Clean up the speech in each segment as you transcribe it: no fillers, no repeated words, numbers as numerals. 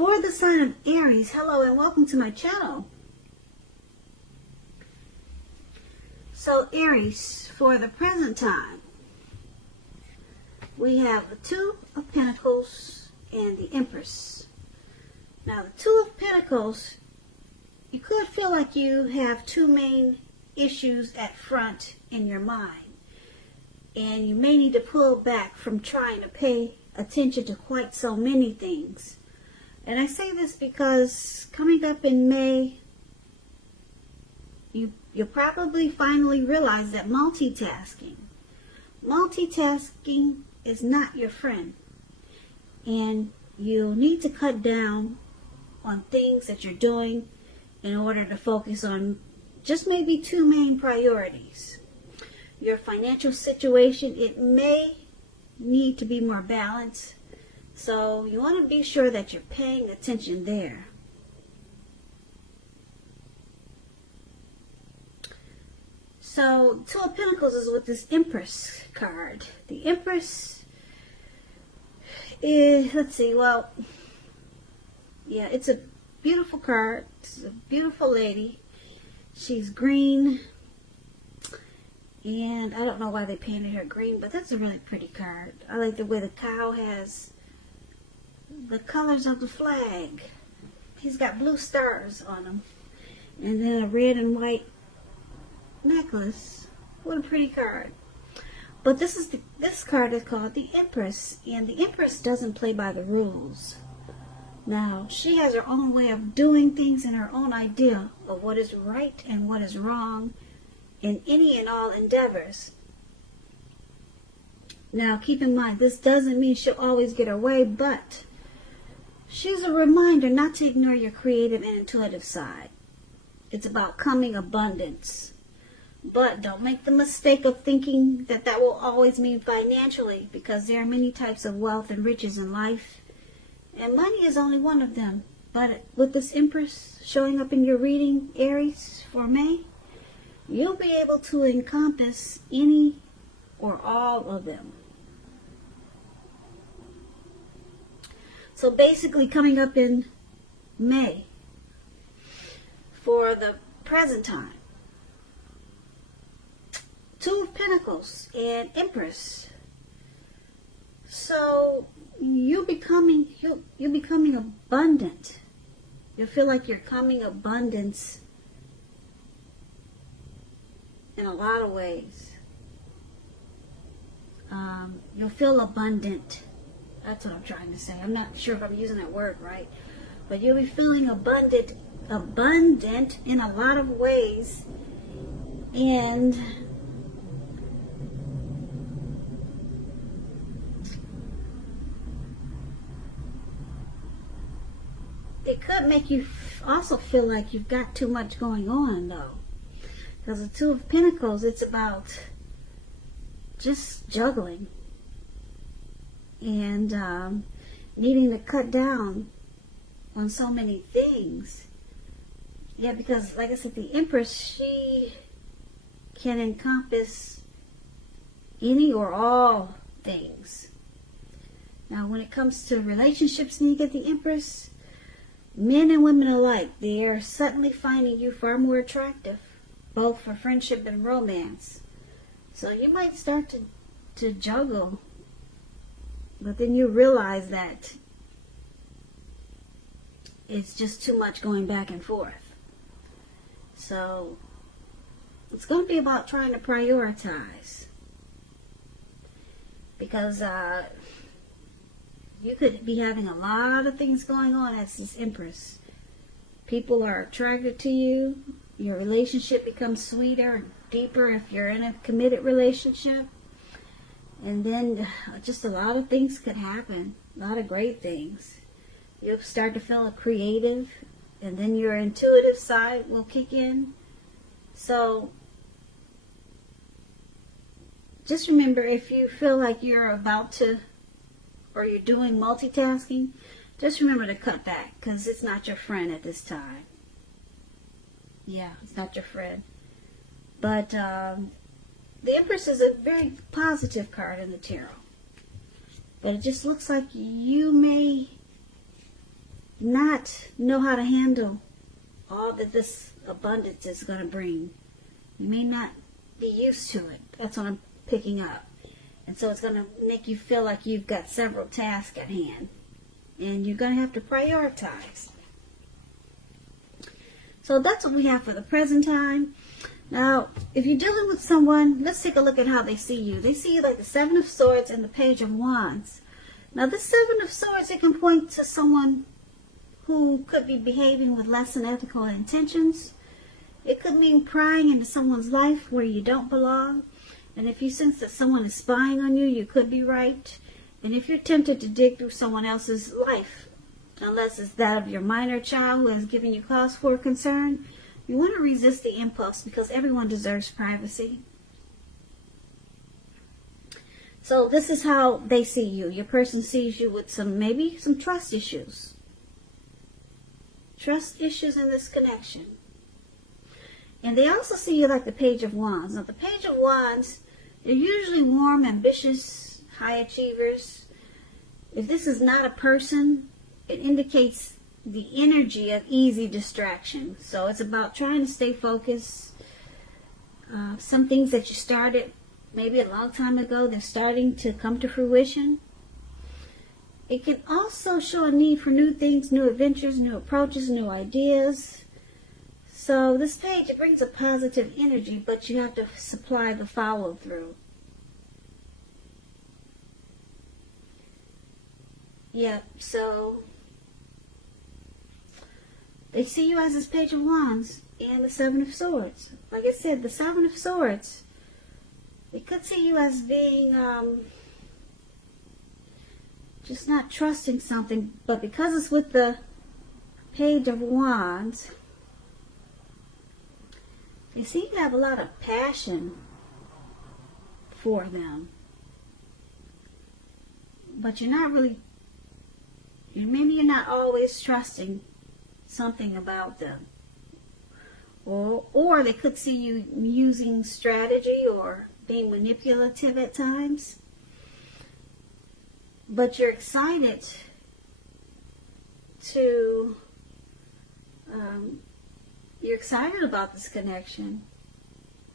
For the sign of Aries, hello and welcome to my channel. So Aries, for the present time, we have the Two of Pentacles and the Empress. Now the Two of Pentacles, you could feel like you have two main issues at front in your mind. And you may need to pull back from trying to pay attention to quite so many things. And I say this because coming up in May, you'll probably finally realize that multitasking is not your friend. And you'll need to cut down on things that you're doing in order to focus on just maybe two main priorities. Your financial situation, it may need to be more balanced. So you want to be sure that you're paying attention there. So Two of Pentacles is with this Empress card. The Empress is, let's see, well, yeah, it's a beautiful card. It's a beautiful lady. She's green. And I don't know why they painted her green, but that's a really pretty card. I like the way the cow has the colors of the flag. He's got blue stars on him. And then a red and white necklace. What a pretty card. But this card is called the Empress. And the Empress doesn't play by the rules. Now, she has her own way of doing things and her own idea of what is right and what is wrong in any and all endeavors. Now, keep in mind, this doesn't mean she'll always get her way, but she's a reminder not to ignore your creative and intuitive side. It's about coming abundance. But don't make the mistake of thinking that that will always mean financially, because there are many types of wealth and riches in life, and money is only one of them. But with this Empress showing up in your reading, Aries, for May, you'll be able to encompass any or all of them. So basically, coming up in May, for the present time, Two of Pentacles and Empress. So you're becoming abundant. You'll feel like you're coming abundance in a lot of ways. You'll feel abundant. That's what I'm trying to say. I'm not sure if I'm using that word right. But you'll be feeling abundant in a lot of ways. And it could make you also feel like you've got too much going on, though. Because the Two of Pentacles, it's about just juggling and needing to cut down on so many things. Yeah, because like I said, the Empress, she can encompass any or all things. Now, when it comes to relationships and you get the Empress, men and women alike, they are suddenly finding you far more attractive, both for friendship and romance. So you might start to juggle, but then you realize that it's just too much going back and forth. So it's going to be about trying to prioritize, because you could be having a lot of things going on as this Empress. People are attracted to you. Your relationship becomes sweeter and deeper if you're in a committed relationship. And then just a lot of things could happen. A lot of great things. You'll start to feel creative. And then your intuitive side will kick in. So just remember, if you feel like you're about to, or you're doing multitasking, just remember to cut back, because it's not your friend at this time. Yeah, it's not your friend. But the Empress is a very positive card in the tarot. But it just looks like you may not know how to handle all that this abundance is going to bring. You may not be used to it. That's what I'm picking up. And so it's going to make you feel like you've got several tasks at hand. And you're going to have to prioritize. So that's what we have for the present time. Now, if you're dealing with someone, let's take a look at how they see you. They see you like the Seven of Swords and the Page of Wands. Now, the Seven of Swords, it can point to someone who could be behaving with less than ethical intentions. It could mean prying into someone's life where you don't belong. And if you sense that someone is spying on you, you could be right. And if you're tempted to dig through someone else's life, unless it's that of your minor child who has given you cause for concern, you want to resist the impulse because everyone deserves privacy. So this is how they see you. Your person sees you with maybe some trust issues. Trust issues in this connection. And they also see you like the Page of Wands. Now the Page of Wands, they're usually warm, ambitious, high achievers. If this is not a person, it indicates the energy of easy distraction. So it's about trying to stay focused. Some things that you started maybe a long time ago, they're starting to come to fruition. It can also show a need for new things, new adventures, new approaches, new ideas. So this page, it brings a positive energy, but you have to supply the follow through. Yeah, so they see you as this Page of Wands and the Seven of Swords. Like I said, the Seven of Swords, they could see you as being just not trusting something, but because it's with the Page of Wands, they seem to have a lot of passion for them. But you're not really, maybe you're not always trusting something about them. Or they could see you using strategy or being manipulative at times. But you're excited to, you're excited about this connection.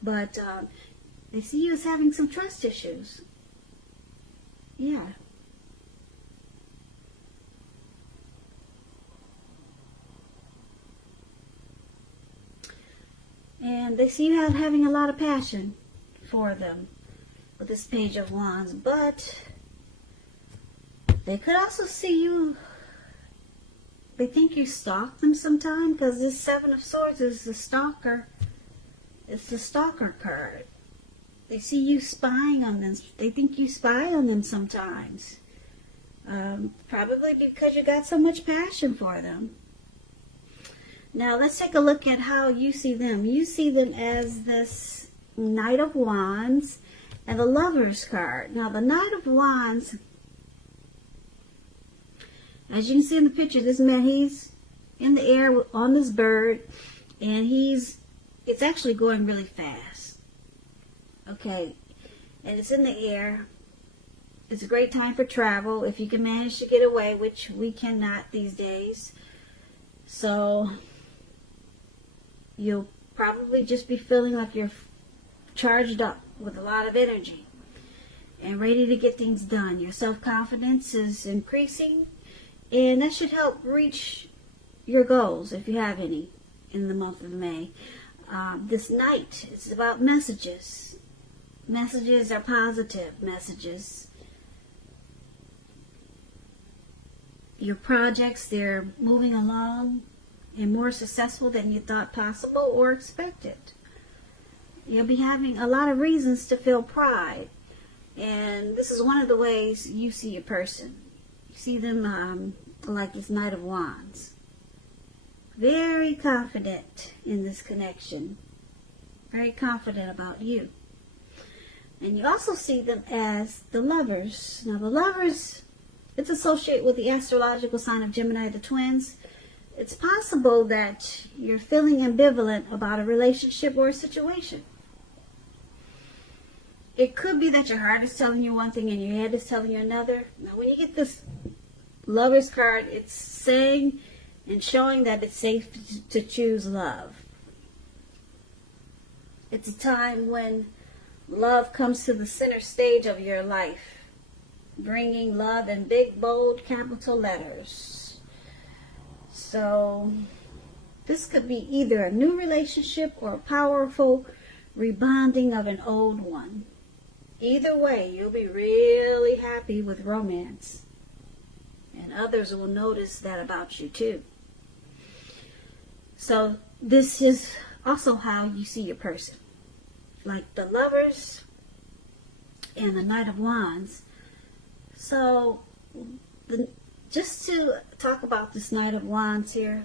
But they see you as having some trust issues. Yeah. And they see you having a lot of passion for them with this Page of Wands. But they could also see you, they think you stalk them sometime, because this Seven of Swords is the stalker. It's the stalker card. They see you spying on them. They think you spy on them sometimes. Probably because you got so much passion for them. Now let's take a look at how you see them. You see them as this Knight of Wands and the Lover's card. Now the Knight of Wands, as you can see in the picture, this man, he's in the air on this bird, and it's actually going really fast. Okay, and it's in the air. It's a great time for travel if you can manage to get away, which we cannot these days. So you'll probably just be feeling like you're charged up with a lot of energy and ready to get things done. Your self-confidence is increasing, and that should help reach your goals, if you have any, in the month of May. This night, it's about messages. Messages are positive messages. Your projects, they're moving along and more successful than you thought possible or expected. You'll be having a lot of reasons to feel pride. And this is one of the ways you see a person. You see them like this Knight of Wands. Very confident in this connection. Very confident about you. And you also see them as the Lovers. Now the Lovers, it's associated with the astrological sign of Gemini, the twins. It's possible that you're feeling ambivalent about a relationship or a situation. It could be that your heart is telling you one thing and your head is telling you another. Now when you get this Lover's card, it's saying and showing that it's safe to choose love. It's a time when love comes to the center stage of your life, bringing love in big, bold, capital letters. So this could be either a new relationship or a powerful rebonding of an old one. Either way, you'll be really happy with romance. And others will notice that about you too. So this is also how you see your person. Like the Lovers and the Knight of Wands. So just to talk about this Knight of Wands here.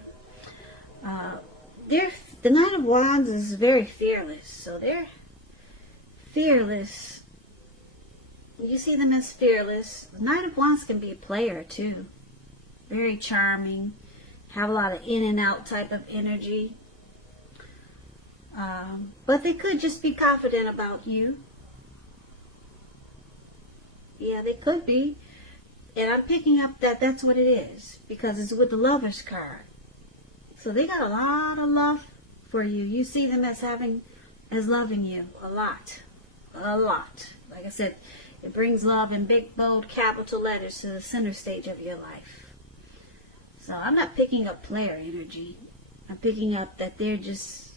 The Knight of Wands is very fearless. So they're fearless. You see them as fearless. The Knight of Wands can be a player too. Very charming. Have a lot of in and out type of energy. But they could just be confident about you. Yeah, they could be. And I'm picking up that that's what it is. Because it's with the Lovers card. So they got a lot of love for you. You see them as loving you. A lot. A lot. Like I said, it brings love in big, bold, capital letters to the center stage of your life. So I'm not picking up player energy. I'm picking up that they're just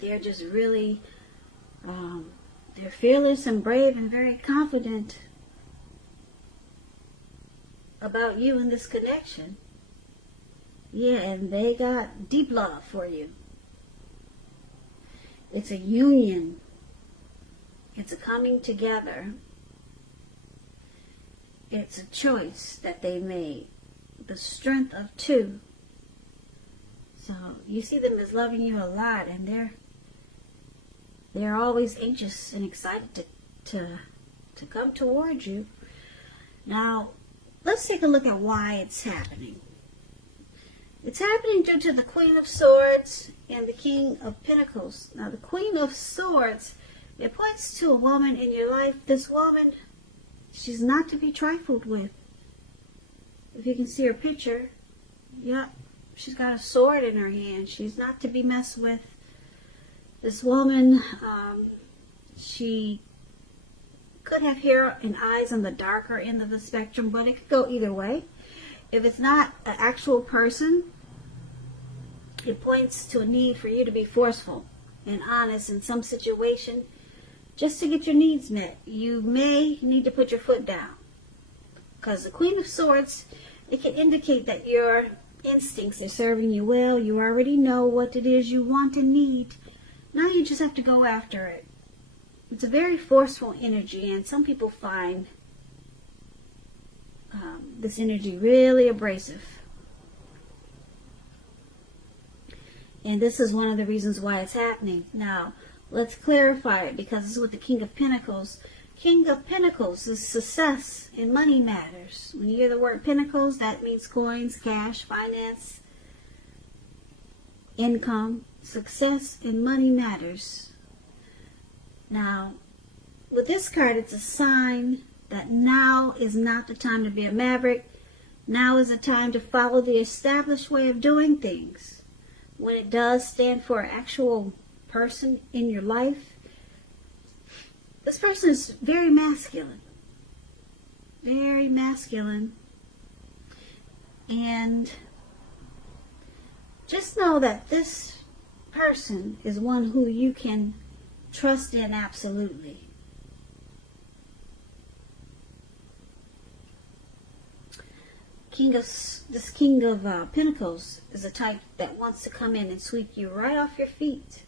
really, they're fearless and brave and very confident about you in this connection. Yeah, and they got deep love for you. It's a union. It's a coming together. It's a choice that they made. The strength of two. So you see them as loving you a lot, and they're always anxious and excited to come towards you. Now, let's take a look at why it's happening. It's happening due to the Queen of Swords and the King of Pentacles. Now, the Queen of Swords, it points to a woman in your life. This woman, she's not to be trifled with. If you can see her picture, yep, she's got a sword in her hand. She's not to be messed with. This woman, she could have hair and eyes on the darker end of the spectrum, but it could go either way. If it's not an actual person, it points to a need for you to be forceful and honest in some situation just to get your needs met. You may need to put your foot down, because the Queen of Swords, it can indicate that your instincts are serving you well. You already know what it is you want and need. Now you just have to go after it. It's a very forceful energy, and some people find this energy really abrasive. And this is one of the reasons why it's happening. Now, let's clarify it, because it's with the King of Pentacles. King of Pentacles is success in money matters. When you hear the word Pentacles, that means coins, cash, finance, income, success in money matters. Now, with this card, it's a sign that now is not the time to be a maverick. Now is the time to follow the established way of doing things. When it does stand for an actual person in your life, this person is very masculine. Very masculine. And just know that this person is one who you can trust in absolutely. This King of Pentacles is a type that wants to come in and sweep you right off your feet.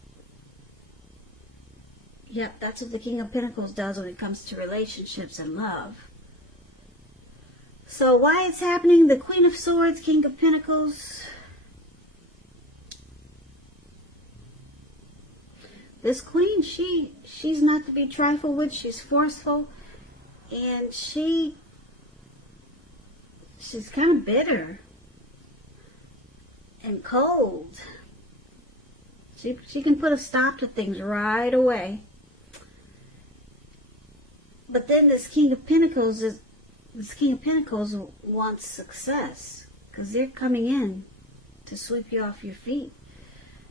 Yep, that's what the King of Pentacles does when it comes to relationships and love. So why it's happening? The Queen of Swords, King of Pentacles. This queen, she's not to be trifled with. She's forceful, and she's kind of bitter and cold. She can put a stop to things right away. But then this King of Pentacles is this King of Pentacles wants success because they're coming in to sweep you off your feet.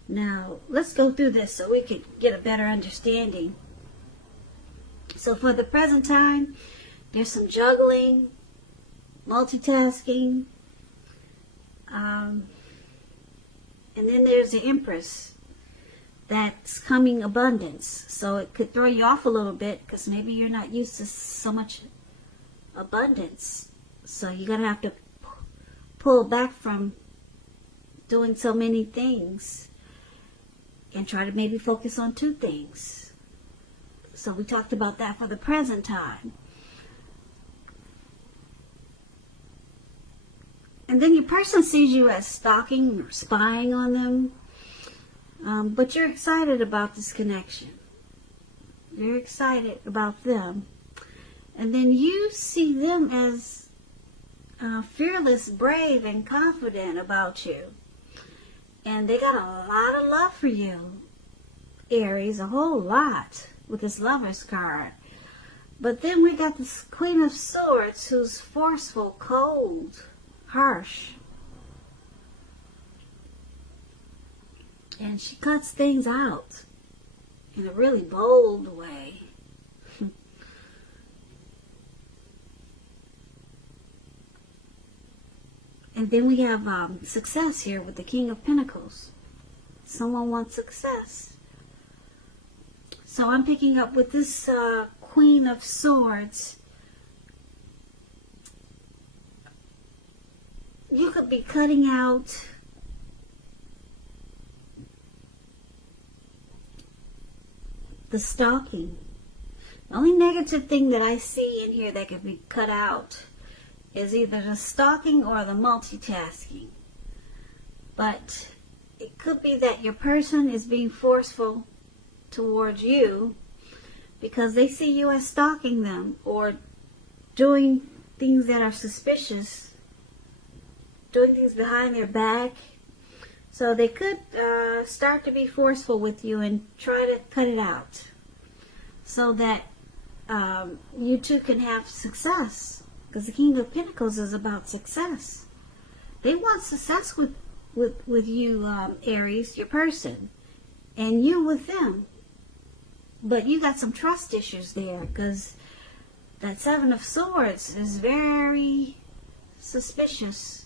Now, let's go through this so we can get a better understanding. So for the present time, there's some juggling, multitasking, and then there's the Empress that's coming abundance. So it could throw you off a little bit because maybe you're not used to so much abundance. So you're going to have to pull back from doing so many things and try to maybe focus on two things. So we talked about that for the present time. And then your person sees you as stalking or spying on them. But you're excited about this connection. You're excited about them. And then you see them as fearless, brave, and confident about you. And they got a lot of love for you, Aries, a whole lot with this Lover's card. But then we got this Queen of Swords who's forceful, cold, harsh. And she cuts things out in a really bold way. And then we have success here with the King of Pentacles. Someone wants success. So I'm picking up with this Queen of Swords. You could be cutting out the stalking. The only negative thing that I see in here that could be cut out is either the stalking or the multitasking. But it could be that your person is being forceful towards you because they see you as stalking them or doing things that are suspicious, doing things behind their back. So they could start to be forceful with you and try to cut it out so that you two can have success. Because the King of Pentacles is about success. They want success with you, Aries, your person, and you with them. But you got some trust issues there because that Seven of Swords is very suspicious.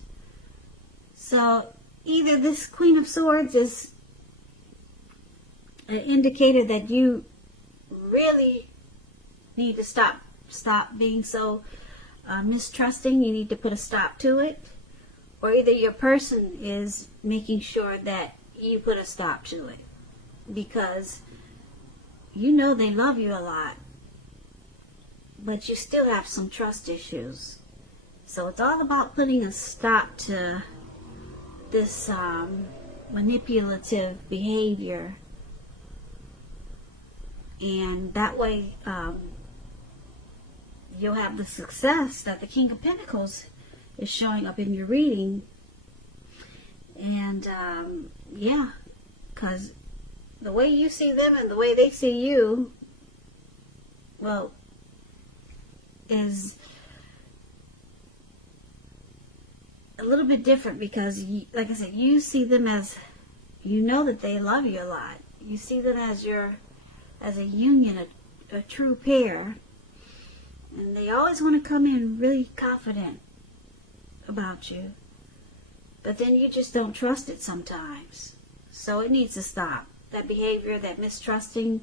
So either this Queen of Swords is an indicator that you really need to stop being so mistrusting. You need to put a stop to it. Or either your person is making sure that you put a stop to it. Because you know they love you a lot. But you still have some trust issues. So it's all about putting a stop to this manipulative behavior. And that way you'll have the success that the King of Pentacles is showing up in your reading. And yeah, because the way you see them and the way they see you, well, is a little bit different because, like I said, you see them as, you know that they love you a lot. You see them as a union, a true pair. And they always want to come in really confident about you. But then you just don't trust it sometimes. So it needs to stop. That behavior, that mistrusting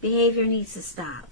behavior needs to stop.